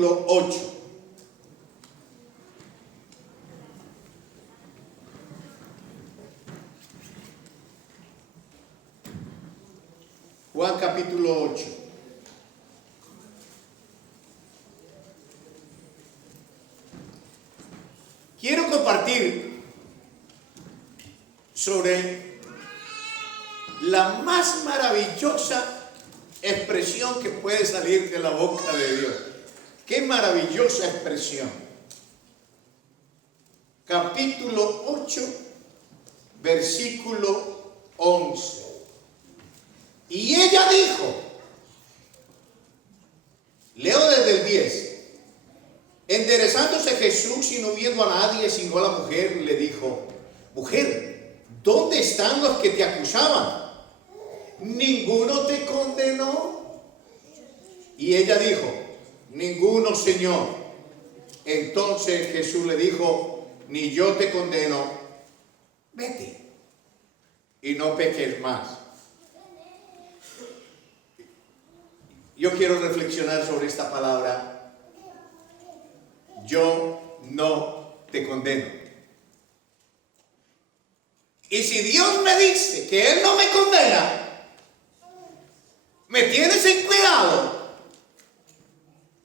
capítulo 8. Juan capítulo 8. Quiero compartir sobre la más maravillosa expresión que puede salir de la boca de Dios. ¡Qué maravillosa expresión! Capítulo 8, versículo 11. Y ella dijo, leo desde el 10, enderezándose Jesús y no viendo a nadie sino a la mujer, le dijo, mujer, ¿dónde están los que te acusaban? ¿Ninguno te condenó? Y ella dijo, ninguno, Señor. Entonces Jesús le dijo, ni yo te condeno, vete y no peques más. Yo quiero reflexionar sobre esta palabra. Yo no te condeno. Y si Dios me dice que Él no me condena, me tienes en cuidado.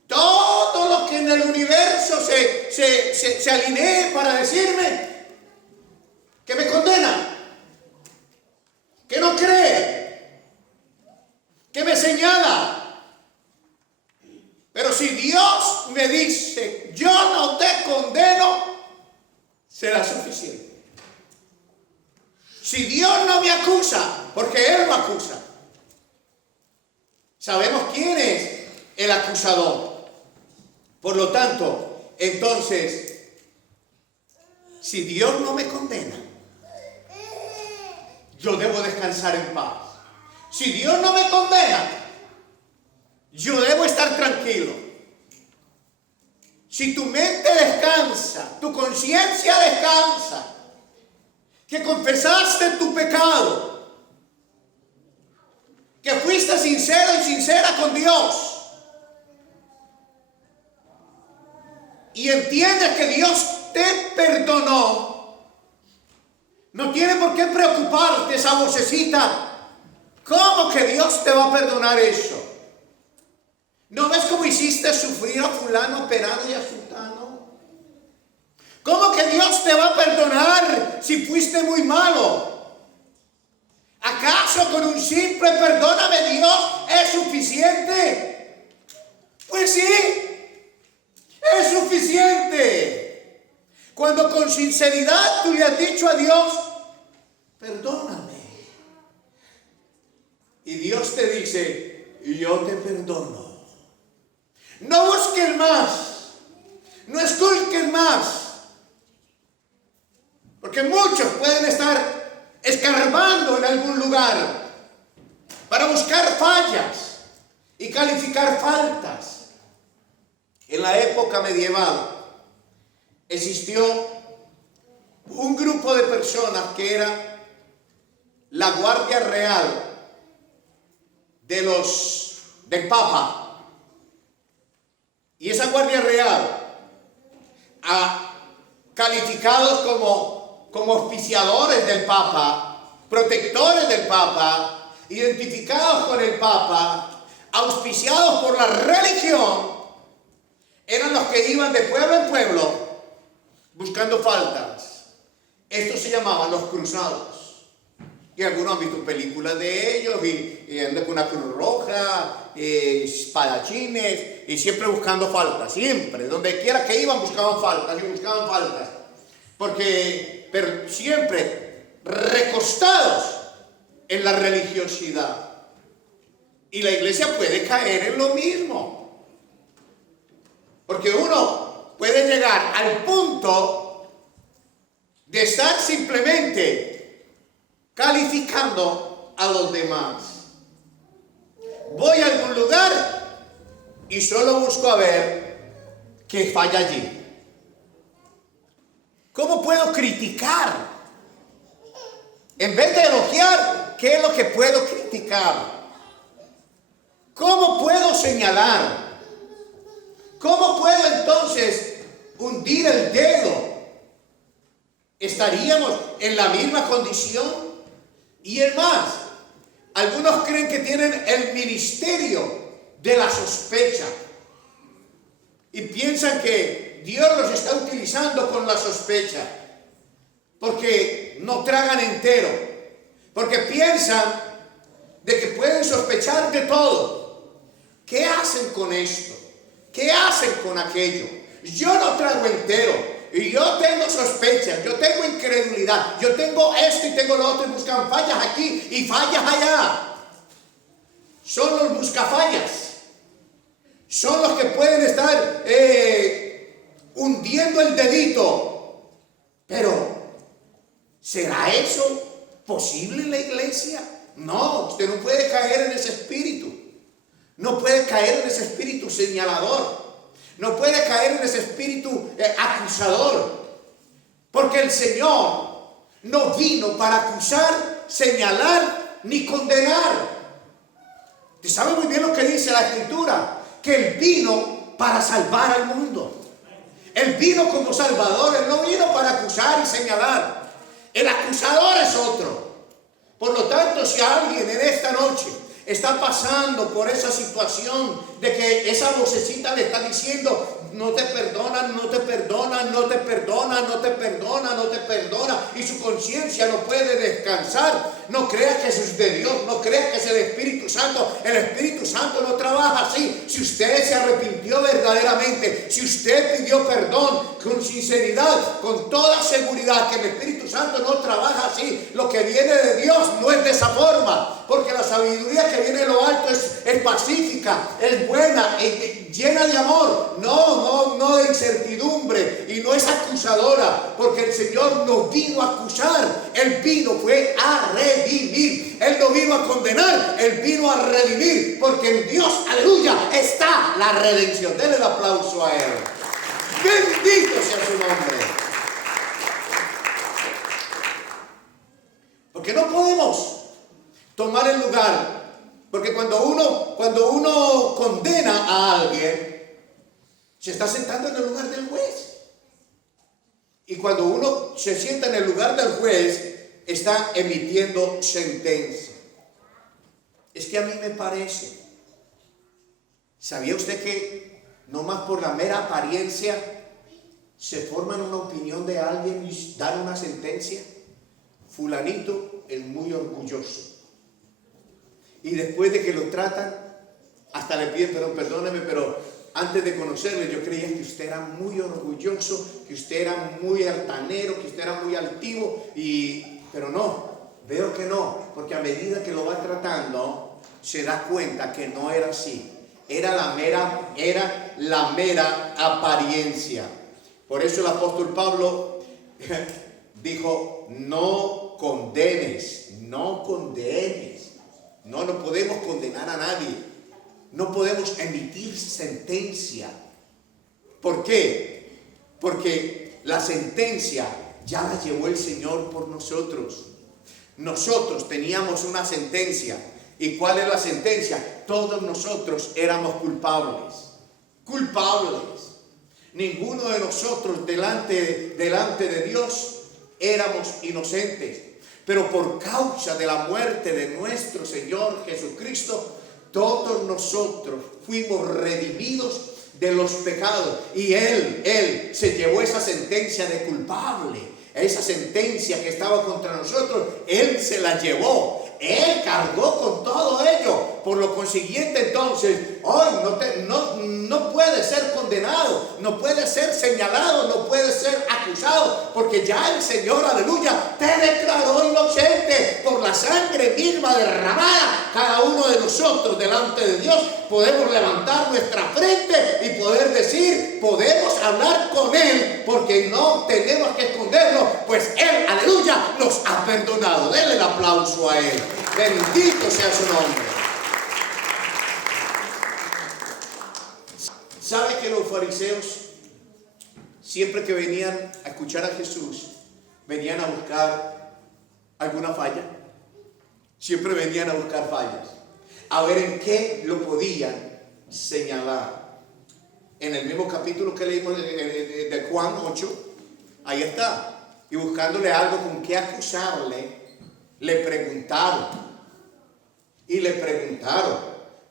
Todo lo que en el universo se alinee para decirme que me condena, que no cree, que me señala. Pero si Dios me dice, yo no te condeno, será suficiente. Si Dios no me acusa, porque Él lo acusa, sabemos quién es el acusador. Por lo tanto, entonces, si Dios no me condena, yo debo descansar en paz. Si Dios no me condena, yo debo estar tranquilo. Si tu mente descansa, tu conciencia descansa, que confesaste tu pecado, que fuiste sincero y sincera con Dios, y entiendes que Dios te perdonó, no tiene por qué preocuparte esa vocecita. ¿Cómo que Dios te va a perdonar eso? ¿No ves cómo hiciste sufrir a fulano, perano y a sultano? ¿Cómo que Dios te va a perdonar si fuiste muy malo? ¿Acaso con un simple perdóname Dios es suficiente? Pues sí, es suficiente. Cuando con sinceridad tú le has dicho a Dios, perdóname. Y Dios te dice, yo te perdono. No busquen más, no esculquen más, porque muchos pueden estar escarbando en algún lugar para buscar fallas y calificar faltas. En la época medieval existió un grupo de personas que era la Guardia Real del Papa. Y esa Guardia Real, calificados como auspiciadores del Papa, protectores del Papa, identificados con el Papa, auspiciados por la religión, eran los que iban de pueblo en pueblo buscando faltas. Estos se llamaban los cruzados. Y algunos han visto películas de ellos y andan con una cruz roja, espadachines, y siempre buscando faltas, siempre, donde quiera que iban buscaban faltas y buscaban faltas, pero siempre recostados en la religiosidad. Y la iglesia puede caer en lo mismo, porque uno puede llegar al punto de estar simplemente calificando a los demás. Voy a algún lugar y solo busco a ver qué falla allí. ¿Cómo puedo criticar? En vez de elogiar, ¿qué es lo que puedo criticar? ¿Cómo puedo señalar? ¿Cómo puedo entonces hundir el dedo? ¿Estaríamos en la misma condición? Y es más, algunos creen que tienen el ministerio de la sospecha y piensan que Dios los está utilizando con la sospecha porque no tragan entero, porque piensan de que pueden sospechar de todo. ¿Qué hacen con esto? ¿Qué hacen con aquello? Yo no trago entero. Y yo tengo sospechas, yo tengo incredulidad, yo tengo esto y tengo lo otro, y buscan fallas aquí y fallas allá. Son los buscafallas. Son los que pueden estar hundiendo el dedito. Pero, ¿será eso posible en la iglesia? No, usted no puede caer en ese espíritu. No puede caer en ese espíritu señalador. No puede caer en ese espíritu acusador. Porque el Señor no vino para acusar, señalar, ni condenar. Usted sabe muy bien lo que dice la Escritura, que Él vino para salvar al mundo. Él vino como Salvador, Él no vino para acusar y señalar. El acusador es otro. Por lo tanto, si alguien en esta noche está pasando por esa situación de que esa vocecita le está diciendo: no te perdonan, no te perdonan, no te perdonan, no te perdonan, no te perdona, y su conciencia no puede descansar, no creas que eso es de Dios, no creas que es el Espíritu Santo. El Espíritu Santo no trabaja así. Si usted se arrepintió verdaderamente, si usted pidió perdón con sinceridad, con toda seguridad, que el Espíritu Santo no trabaja así. Lo que viene de Dios no es de esa forma, porque la sabiduría que viene de lo alto es pacífica, es buena, llena de amor, no de incertidumbre, y no es acusadora, porque el Señor no vino a acusar, Él vino fue a redimir. Él no vino a condenar, Él vino a redimir, porque en Dios, aleluya, está la redención. Denle el aplauso a Él. Bendito sea su nombre. Porque no podemos tomar el lugar. Porque cuando uno condena a alguien, se está sentando en el lugar del juez. Y cuando uno se sienta en el lugar del juez, está emitiendo sentencia. Es que a mí me parece. ¿Sabía usted que no más por la mera apariencia se forman una opinión de alguien y dan una sentencia? Fulanito es muy orgulloso. Y después de que lo tratan, hasta le piden perdón, perdóneme, pero antes de conocerle yo creía que usted era muy orgulloso, que usted era muy altanero, que usted era muy altivo, pero no, veo que no, porque a medida que lo va tratando, se da cuenta que no era así. Era la mera apariencia. Por eso el apóstol Pablo dijo: no condenes, no condenes. No podemos condenar a nadie. No podemos emitir sentencia. ¿Por qué? Porque la sentencia ya la llevó el Señor por nosotros. Nosotros teníamos una sentencia. ¿Y cuál es la sentencia? Todos nosotros éramos culpables. Culpables. Ninguno de nosotros delante de Dios éramos inocentes. Pero por causa de la muerte de nuestro Señor Jesucristo, todos nosotros fuimos redimidos de los pecados. Y Él se llevó esa sentencia de culpable. Esa sentencia que estaba contra nosotros, Él se la llevó. Él cargó con todo ello. Por lo consiguiente, entonces, hoy no puede ser condenado, no puede ser señalado, no puede ser acusado, porque ya el Señor, aleluya, te declaró inocente por la sangre misma derramada. Cada uno de nosotros delante de Dios podemos levantar nuestra frente y poder decir, podemos hablar con Él, porque no tenemos que esconderlo, pues Él, aleluya, nos ha perdonado. Denle el aplauso a Él. Bendito sea su nombre. ¿Sabe que los fariseos, siempre que venían a escuchar a Jesús, venían a buscar alguna falla? Siempre venían a buscar fallas, a ver en qué lo podían señalar. En el mismo capítulo que leímos de Juan 8, ahí está. Y buscándole algo con qué acusarle, le preguntaron. Y le preguntaron,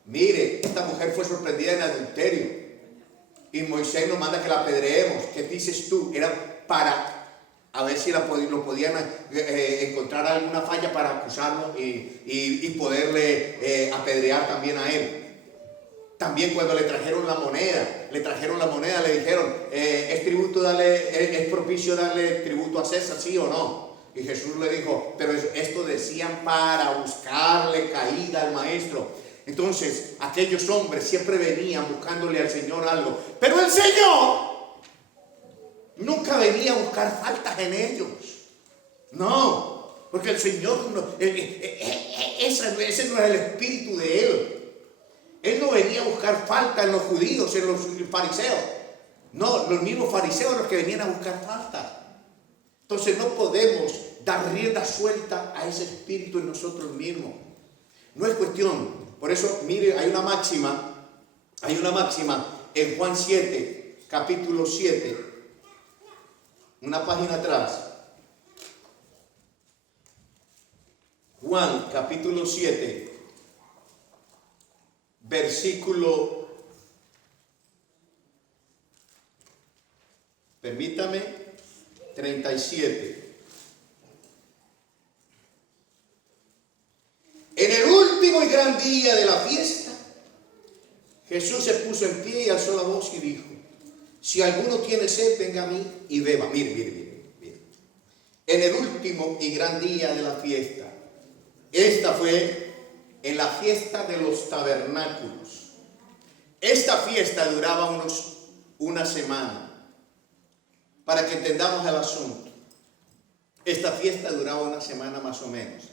mire, esta mujer fue sorprendida en adulterio. Y Moisés nos manda que la apedreemos. ¿Qué dices tú? Era para a ver si lo podían encontrar alguna falla para acusarlo y poderle apedrear también a él. También cuando le trajeron la moneda, le dijeron, ¿es propicio darle tributo a César, sí o no? Y Jesús le dijo, pero esto decían para buscarle caída al maestro. Entonces, aquellos hombres siempre venían buscándole al Señor algo. Pero el Señor nunca venía a buscar faltas en ellos. No, porque el Señor, ese no es el espíritu de Él. Él no venía a buscar falta en los judíos, en los fariseos. No, los mismos fariseos los que venían a buscar falta. Entonces no podemos dar rienda suelta a ese espíritu en nosotros mismos. No es cuestión. Por eso, mire, hay una máxima en Juan 7, capítulo 7, una página atrás. Juan, capítulo 7. Versículo, permítame, 37. En el último y gran día de la fiesta, Jesús se puso en pie y alzó la voz y dijo, si alguno tiene sed, venga a mí y beba. Mire. En el último y gran día de la fiesta, esta fue en la fiesta de los tabernáculos. Esta fiesta duraba una semana. Para que entendamos el asunto, esta fiesta duraba una semana más o menos.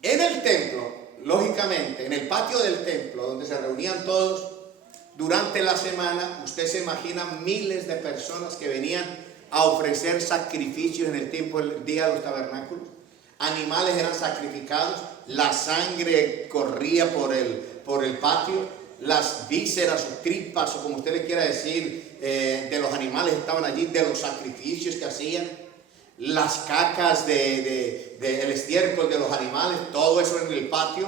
En el templo, lógicamente, en el patio del templo, donde se reunían todos durante la semana, usted se imagina miles de personas que venían a ofrecer sacrificios en el templo el día de los tabernáculos. Animales eran sacrificados, la sangre corría por el patio, las vísceras o tripas o como usted le quiera decir de los animales estaban allí, de los sacrificios que hacían, las cacas del estiércol de los animales, todo eso en el patio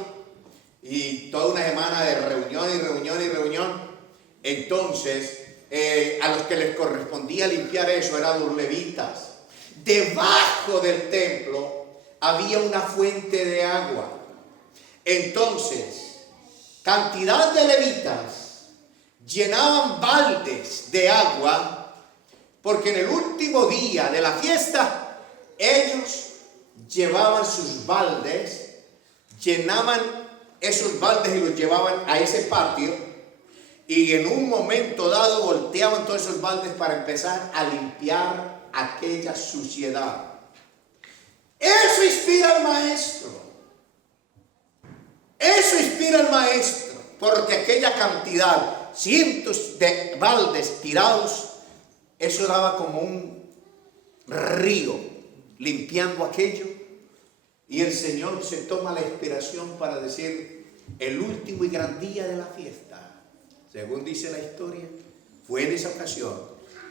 y toda una semana de reunión. Entonces a los que les correspondía limpiar eso eran los levitas. Debajo del templo había una fuente de agua. Entonces, cantidad de levitas llenaban baldes de agua, porque en el último día de la fiesta, ellos llevaban sus baldes, llenaban esos baldes y los llevaban a ese patio, y en un momento dado volteaban todos esos baldes para empezar a limpiar aquella suciedad. Eso inspira al maestro. Eso inspira al maestro. Porque aquella cantidad, cientos de baldes tirados, eso daba como un río limpiando aquello. Y el Señor se toma la inspiración para decir, el último y gran día de la fiesta, según dice la historia, fue en esa ocasión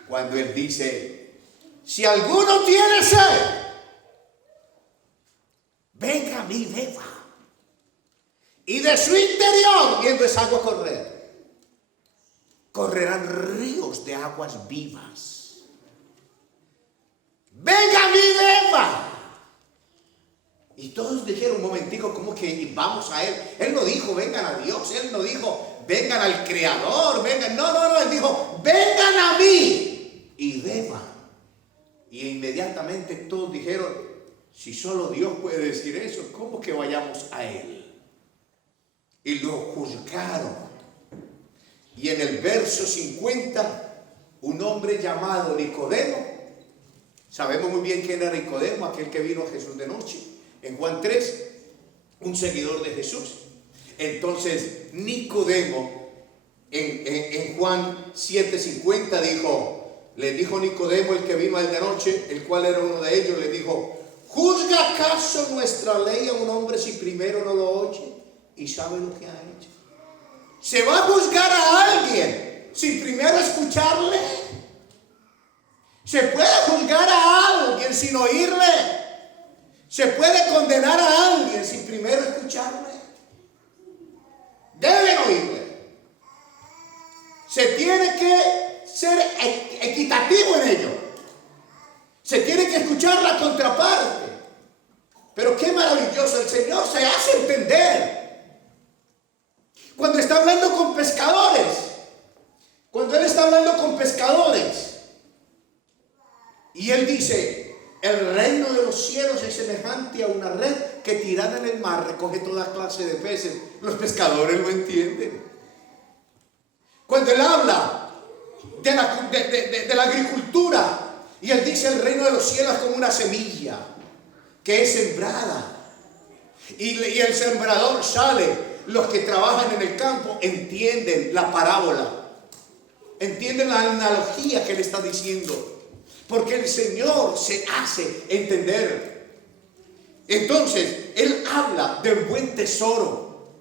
cuando Él dice, si alguno tiene sed, venga a mí, beba. Y de su interior, viendo esa agua correr, correrán ríos de aguas vivas. Venga a mí, beba. Y todos dijeron, un momentico, ¿cómo que vamos a Él? Él no dijo, vengan a Dios. Él no dijo, vengan al Creador. Vengan. No. Él dijo, vengan a mí y beban. Y inmediatamente todos dijeron, si solo Dios puede decir eso, ¿cómo que vayamos a Él? Y lo juzgaron. Y en el verso 50, un hombre llamado Nicodemo, sabemos muy bien quién era Nicodemo, aquel que vino a Jesús de noche. En Juan 3, un seguidor de Jesús. Entonces Nicodemo, en Juan 7:50 le dijo Nicodemo, el que vino a él de noche, el cual era uno de ellos, le dijo, ¿juzga acaso nuestra ley a un hombre si primero no lo oye y sabe lo que ha hecho? ¿Se va a juzgar a alguien sin primero escucharle? ¿Se puede juzgar a alguien sin oírle? ¿Se puede condenar a alguien sin primero escucharle? Deben oírle. Se tiene que ser equitativo en ello. Se tiene que escuchar la contraparte. Pero qué maravilloso, el Señor se hace entender. Cuando está hablando con pescadores, cuando Él está hablando con pescadores, y Él dice, el reino de los cielos es semejante a una red que tirada en el mar recoge toda clase de peces. Los pescadores lo entienden. Cuando Él habla de la agricultura, y Él dice, el reino de los cielos es como una semilla que es sembrada, y el sembrador sale. Los que trabajan en el campo entienden la parábola, entienden la analogía que Él está diciendo, porque el Señor se hace entender. Entonces Él habla del buen tesoro,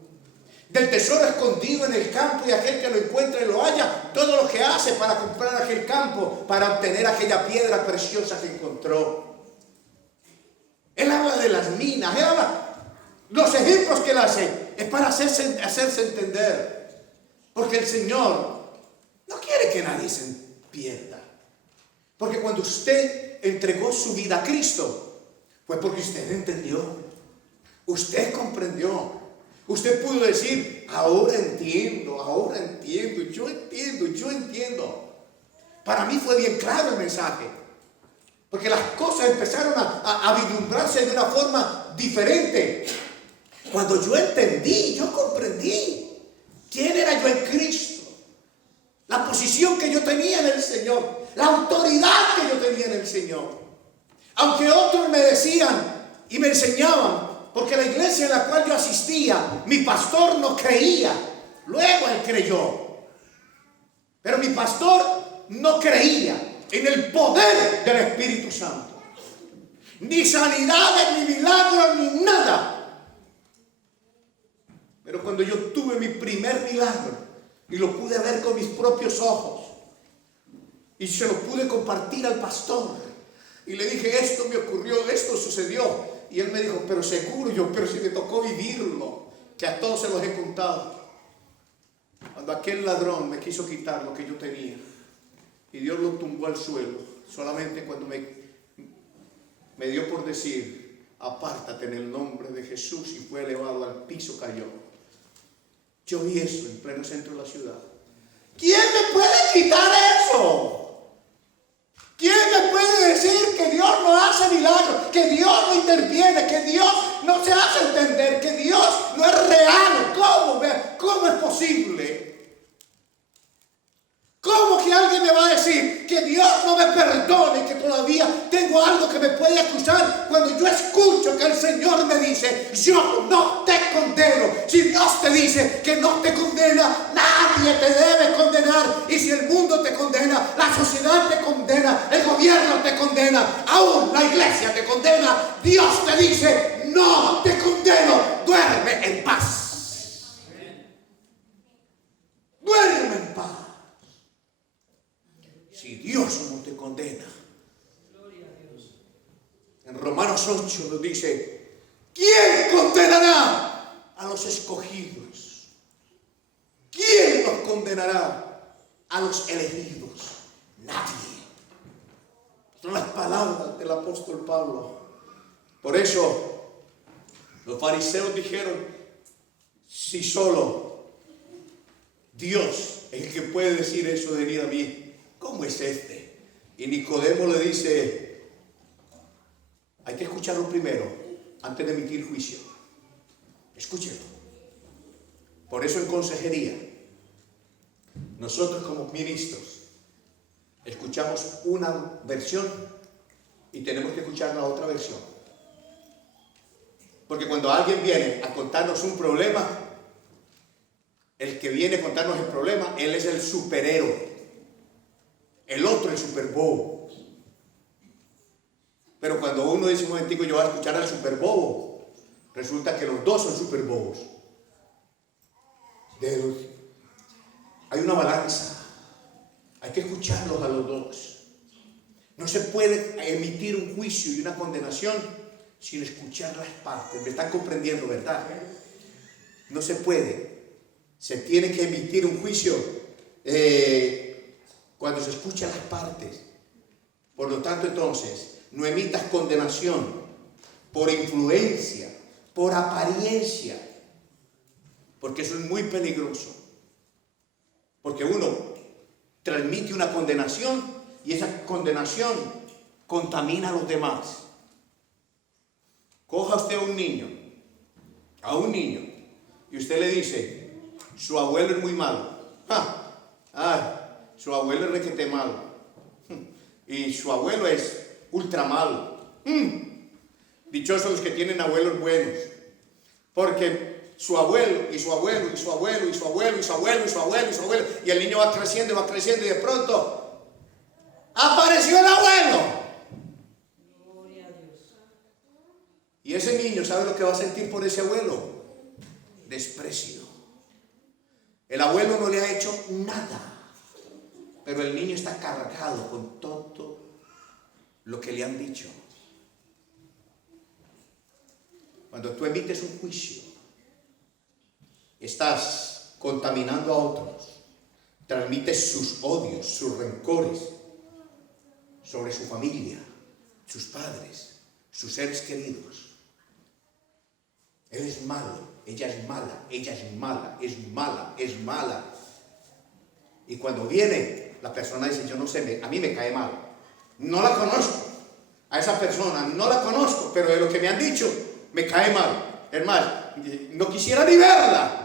del tesoro escondido en el campo, y aquel que lo encuentra y lo halla, todo lo que hace para comprar aquel campo, para obtener aquella piedra preciosa que encontró. Él habla de las minas, Él habla, los ejemplos que Él hace es para hacerse entender, porque el Señor no quiere que nadie se pierda. Porque cuando usted entregó su vida a Cristo, fue porque usted entendió, usted comprendió, usted pudo decir, ahora entiendo, yo entiendo. Para mí fue bien claro el mensaje, porque las cosas empezaron a vislumbrarse de una forma diferente. Cuando yo entendí, yo comprendí quién era yo en Cristo, la posición que yo tenía en el Señor, la autoridad que yo tenía en el Señor. Aunque otros me decían y me enseñaban, porque la iglesia en la cual yo asistía, mi pastor no creía, luego él creyó. Pero mi pastor no creía en el poder del Espíritu Santo, ni sanidades, ni milagros, ni nada. Pero cuando yo tuve mi primer milagro y lo pude ver con mis propios ojos, y se lo pude compartir al pastor, y le dije, esto me ocurrió, esto sucedió, y él me dijo, pero seguro, pero si me tocó vivirlo, que a todos se los he contado. Cuando aquel ladrón me quiso quitar lo que yo tenía, y Dios lo tumbó al suelo, solamente cuando me dio por decir, apártate en el nombre de Jesús, y fue elevado al piso, cayó. Yo vi eso en pleno centro de la ciudad. ¿Quién me puede quitar eso? ¿Quién me puede decir que Dios no hace milagros, que Dios no interviene, que Dios no se hace entender, que Dios no es real? ¿Cómo es posible? ¿Cómo que alguien me va a decir que Dios no me perdone, que todavía tengo algo que me puede acusar, cuando yo escucho que el Señor me dice, yo no te condeno? Si Dios te dice que no te condena, nadie te debe condenar. Y si el mundo te condena, la sociedad te condena, el gobierno te condena, aún la iglesia te condena, Dios te dice, no te condeno, duerme en paz. Duerme en paz. Si Dios no te condena. En Romanos 8 nos dice, ¿quién condenará a los escogidos? ¿Quién los condenará a los elegidos? Nadie. Son las palabras del apóstol Pablo. Por eso los fariseos dijeron, si solo Dios es el que puede decir eso de venir a mí, ¿cómo es este? Y Nicodemo le dice, hay que escucharlo primero antes de emitir juicio. Escúchelo. Por eso en consejería, nosotros como ministros escuchamos una versión y tenemos que escuchar la otra versión. Porque cuando alguien viene a contarnos un problema, el que viene a contarnos el problema, él es el superhéroe. El otro es super bobo. Pero cuando uno dice un momentico, yo voy a escuchar al super bobo, resulta que los dos son super bobos. Hay una balanza. Hay que escucharlos a los dos. No se puede emitir un juicio y una condenación sin escuchar las partes. ¿Me están comprendiendo, verdad? No se puede. Se tiene que emitir un juicio cuando se escuchan las partes. Por lo tanto, entonces, no emitas condenación por influencia, por apariencia, porque eso es muy peligroso. Porque uno transmite una condenación y esa condenación contamina a los demás. Coja usted a un niño, y usted le dice, su abuelo es muy malo. Su abuelo es requete malo. Y su abuelo es ultra malo. Dichosos los que tienen abuelos buenos. Porque su abuelo, y su abuelo, y su abuelo, y su abuelo, y su abuelo, y su abuelo, y su abuelo. Y el niño va creciendo, y de pronto apareció el abuelo. Gloria a Dios. Y ese niño, ¿sabe lo que va a sentir por ese abuelo? Desprecio. El abuelo no le ha hecho nada. Pero el niño está cargado con todo lo que le han dicho. Cuando tú emites un juicio, estás contaminando a otros, transmites sus odios, sus rencores sobre su familia, sus padres, sus seres queridos. Él es malo, ella es mala, ella es mala, es mala, es mala. Y cuando viene, la persona dice, yo no sé, a mí me cae mal. No la conozco. A esa persona no la conozco, pero de lo que me han dicho, me cae mal. Es más, no quisiera ni verla.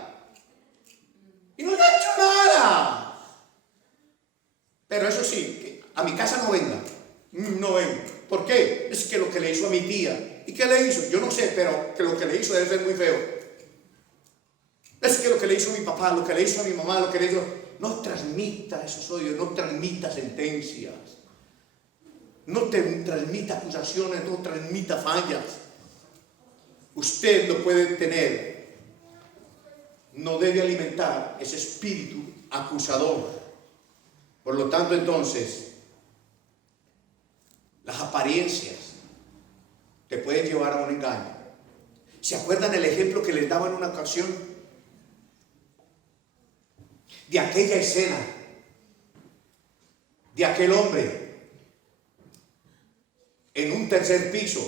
Y no le ha hecho nada. Pero eso sí, a mi casa no venga. No venga. ¿Por qué? Es que lo que le hizo a mi tía. ¿Y qué le hizo? Yo no sé, pero que lo que le hizo debe ser muy feo. Es que lo que le hizo a mi papá, lo que le hizo a mi mamá, lo que le hizo... No transmita esos odios, no transmita sentencias. No transmita acusaciones, no transmita fallas. Usted lo puede tener. No debe alimentar ese espíritu acusador. Por lo tanto, entonces, las apariencias te pueden llevar a un engaño. ¿Se acuerdan el ejemplo que les daba en una ocasión? De aquella escena, de aquel hombre en un tercer piso,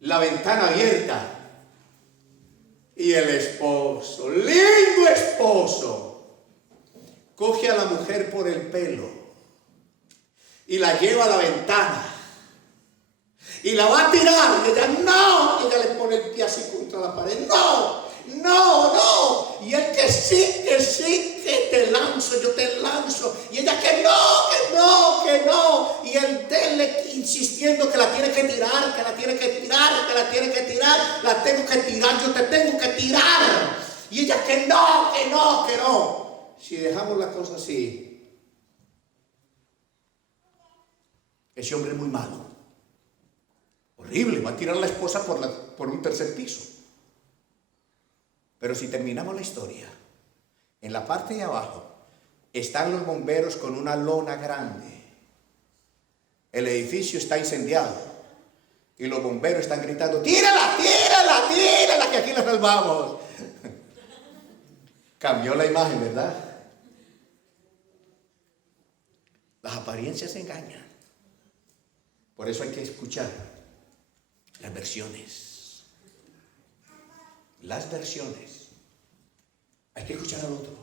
la ventana abierta, y el esposo, lindo esposo, coge a la mujer por el pelo y la lleva a la ventana y la va a tirar, y ella no, ella le pone el pie así contra la pared, no, y él que sí, que te lanzo, yo te lanzo, y ella que no, y él insistiendo que la tiene que tirar, la tengo que tirar, yo te tengo que tirar, y ella que no. Si dejamos la cosa así, ese hombre es muy malo, horrible, va a tirar a la esposa por un tercer piso. Pero si terminamos la historia, en la parte de abajo están los bomberos con una lona grande. El edificio está incendiado y los bomberos están gritando, tírala, que aquí la salvamos. Cambió la imagen, ¿verdad? Las apariencias engañan. Por eso hay que escuchar las versiones. Las versiones. Hay que escuchar al otro.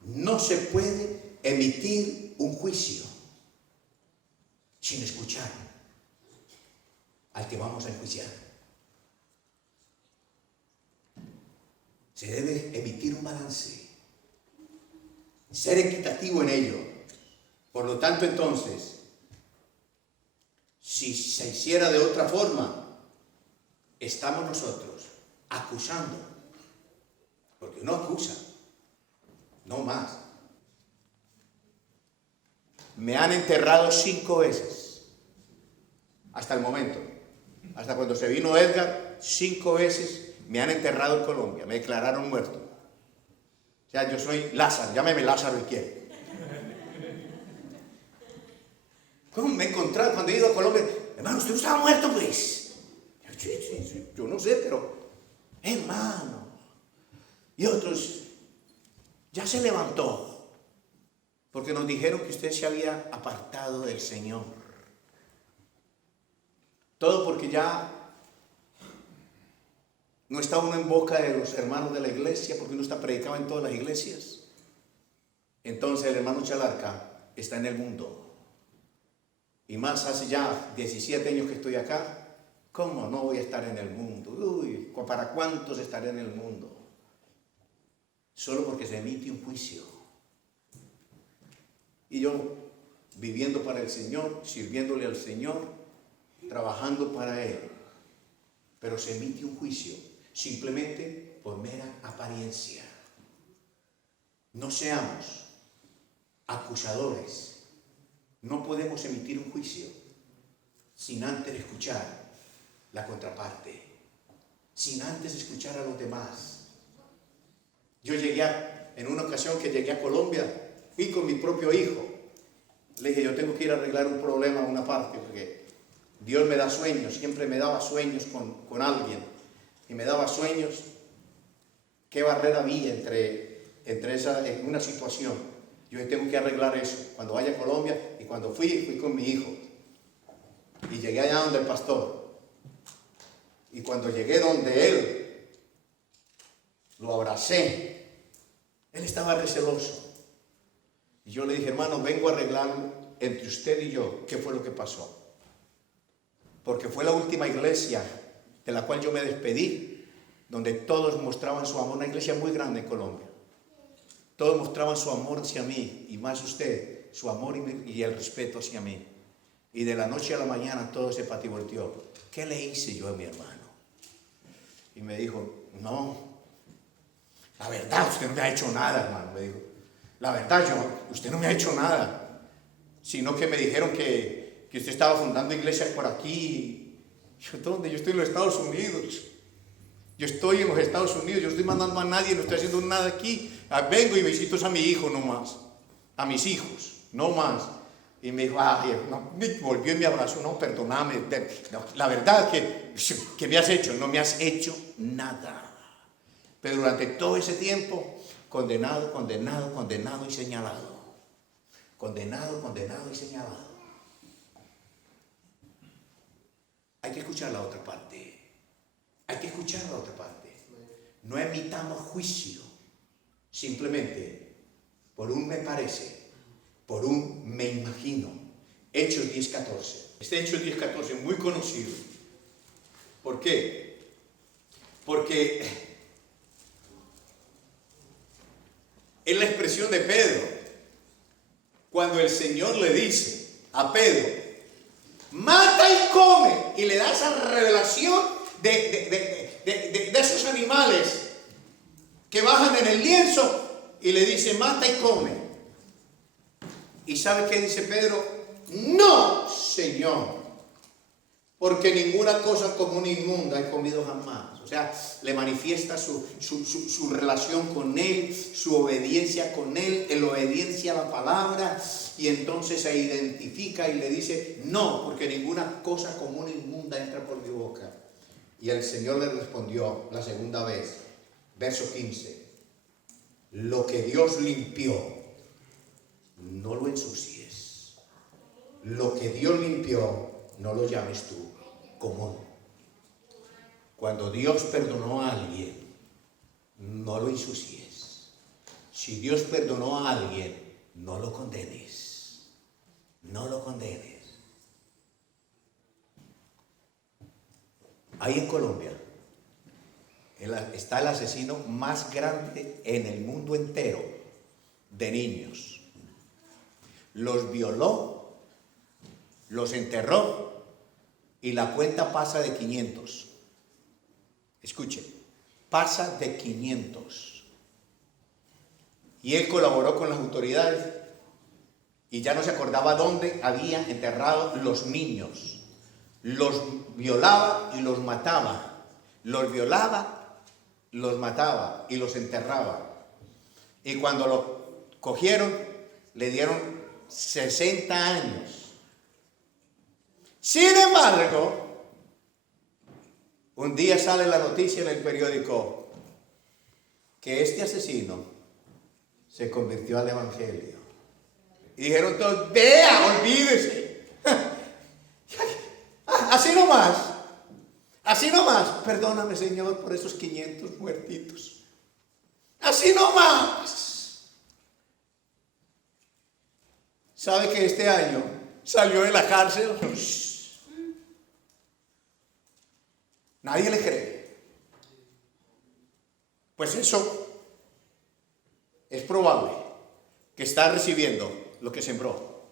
No se puede emitir un juicio sin escuchar al que vamos a enjuiciar. Se debe emitir un balance, ser equitativo en ello. Por lo tanto, entonces, si se hiciera de otra forma, estamos nosotros acusando, porque uno acusa, no más. Me han enterrado 5 veces hasta el momento, hasta cuando se vino Edgar, 5 veces me han enterrado en Colombia, me declararon muerto. O sea, yo soy Lázaro, llámeme Lázaro y quiere. ¿Cómo me he encontrado cuando he ido a Colombia? Hermano, ¿usted no estaba muerto, pues? Sí, yo no sé, pero hermano. Y otros, ya se levantó, porque nos dijeron que usted se había apartado del Señor. Todo porque ya no está uno en boca de los hermanos de la iglesia, porque uno está predicado en todas las iglesias. Entonces el hermano Chalarca está en el mundo. Y más hace ya 17 años que estoy acá. ¿Cómo no voy a estar en el mundo? Uy, ¿para cuántos estaré en el mundo? Solo porque se emite un juicio. Y yo, viviendo para el Señor, sirviéndole al Señor, trabajando para Él. Pero se emite un juicio, simplemente por mera apariencia. No seamos acusadores. No podemos emitir un juicio sin antes escuchar la contraparte, sin antes escuchar a los demás. Yo en una ocasión que llegué a Colombia, fui con mi propio hijo. Le dije, yo tengo que ir a arreglar un problema en una parte, porque Dios me da sueños, siempre me daba sueños con alguien, y me daba sueños. ¿Qué barrera había en una situación? Yo tengo que arreglar eso. Cuando vaya a Colombia, y cuando fui con mi hijo. Y llegué allá donde el pastor. Y cuando llegué donde él, lo abracé. Él estaba receloso. Y yo le dije, hermano, vengo a arreglarlo entre usted y yo. ¿Qué fue lo que pasó? Porque fue la última iglesia de la cual yo me despedí, donde todos mostraban su amor. Una iglesia muy grande en Colombia. Todos mostraban su amor hacia mí, y más usted, su amor y el respeto hacia mí. Y de la noche a la mañana todo se pativolteó. ¿Qué le hice yo a mi hermano? Y me dijo, no, la verdad, usted no me ha hecho nada, hermano. Me dijo, la verdad, usted no me ha hecho nada. Sino que me dijeron que usted estaba fundando iglesias por aquí. Yo, ¿dónde? Yo estoy en los Estados Unidos. Yo estoy en los Estados Unidos, yo no estoy mandando a nadie, no estoy haciendo nada aquí. Vengo y visito a mi hijo, no más. A mis hijos, no más. Y me dijo, no, me volvió y me abrazó, no, perdóname. No, la verdad que me has hecho, no me has hecho nada. Pero durante todo ese tiempo, condenado, condenado, condenado y señalado. Condenado, condenado y señalado. Hay que escuchar la otra parte. Hay que escuchar la otra parte. No emitamos juicio simplemente por un me parece, por un me imagino. Hechos 10:14. Este Hechos 10:14 es muy conocido. ¿Por qué? Porque es la expresión de Pedro. Cuando el Señor le dice a Pedro, mata y come, y le da esa revelación de esos animales que bajan en el lienzo, y le dice, mata y come. ¿Y sabe qué dice Pedro? No, Señor, porque ninguna cosa común e inmunda he comido jamás. O sea, le manifiesta su relación con Él, su obediencia con Él, la obediencia a la palabra, y entonces se identifica y le dice, no, porque ninguna cosa común e inmunda entra por mi boca. Y el Señor le respondió la segunda vez, verso 15, lo que Dios limpió, no lo ensucies. Lo que Dios limpió, no lo llames tú común. Cuando Dios perdonó a alguien, no lo ensucies. Si Dios perdonó a alguien, no lo condenes. No lo condenes. Ahí en Colombia está el asesino más grande en el mundo entero de niños. Los violó, los enterró y la cuenta pasa de 500. Escuchen, pasa de 500. Y él colaboró con las autoridades y ya no se acordaba dónde había enterrado los niños. Los violaba y los mataba. Los violaba, los mataba y los enterraba. Y cuando lo cogieron, le dieron 60 años Sin embargo, un día sale la noticia en el periódico que este asesino se convirtió al evangelio. Y dijeron todos, vea, olvídese. Así nomás, perdóname Señor por esos 500 muertitos. Así nomás. ¿Sabe que este año salió de la cárcel? Nadie le cree. Pues eso es probable que está recibiendo lo que sembró.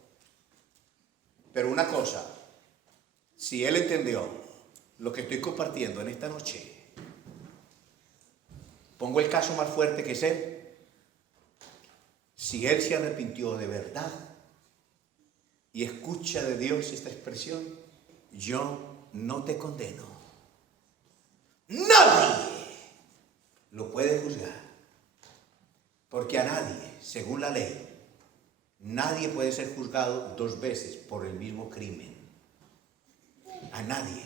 Pero una cosa, si él entendió lo que estoy compartiendo en esta noche, pongo el caso más fuerte que es él. Si él se arrepintió de verdad y escucha de Dios esta expresión, yo no te condeno. Nadie lo puede juzgar, porque a nadie, según la ley, nadie puede ser juzgado 2 veces por el mismo crimen. A nadie.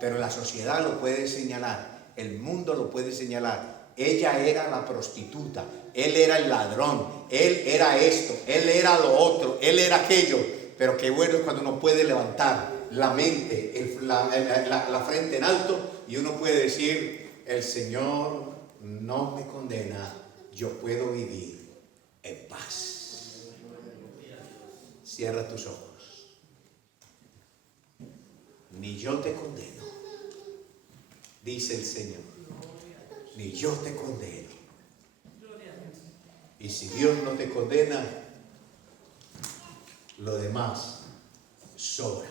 Pero la sociedad lo puede señalar, el mundo lo puede señalar. Ella era la prostituta, él era el ladrón, él era esto, él era lo otro, él era aquello. Pero qué bueno es cuando uno puede levantar la mente, la frente en alto, y uno puede decir, el Señor no me condena, yo puedo vivir en paz. Cierra tus ojos. Ni yo te condeno, dice el Señor, ni yo te condeno. Y si Dios no te condena, lo demás sobra.